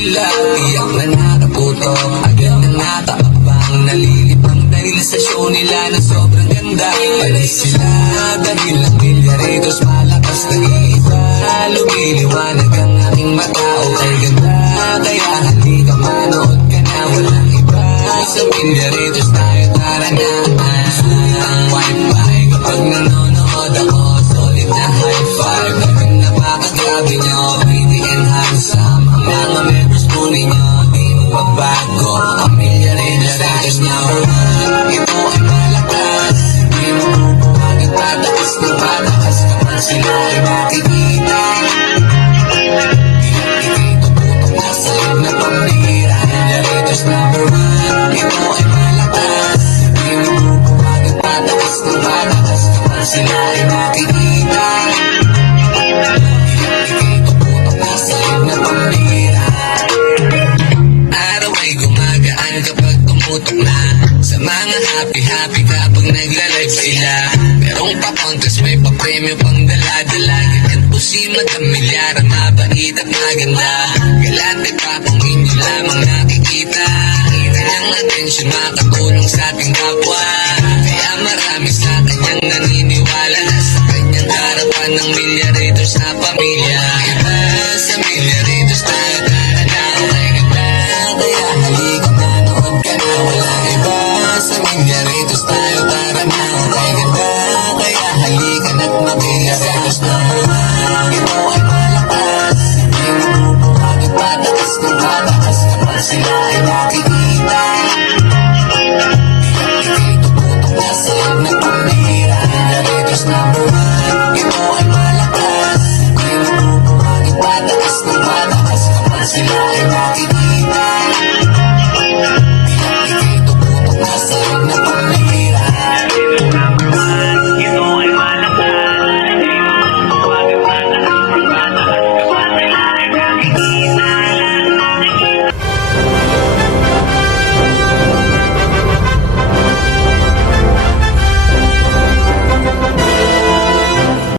sila, tiyak na nakaputok. Agad na nakaabang, nalilipang dahil sa show nila na sobrang ganda. Panay sila dahil ang milyaritos malakas nag-iisa. Lumiliwanag ang aking mata, okay ganda. Kaya halika manood ka na, walang iba. Sa milyaritos tayo tara na. Sulit ang wifi kapag nanonood ako. Solid na high five, kapag napakagrabe nyo. Pretty and handsome, ang mga members po ninyo di magbabago. Ang milyaritos nyo.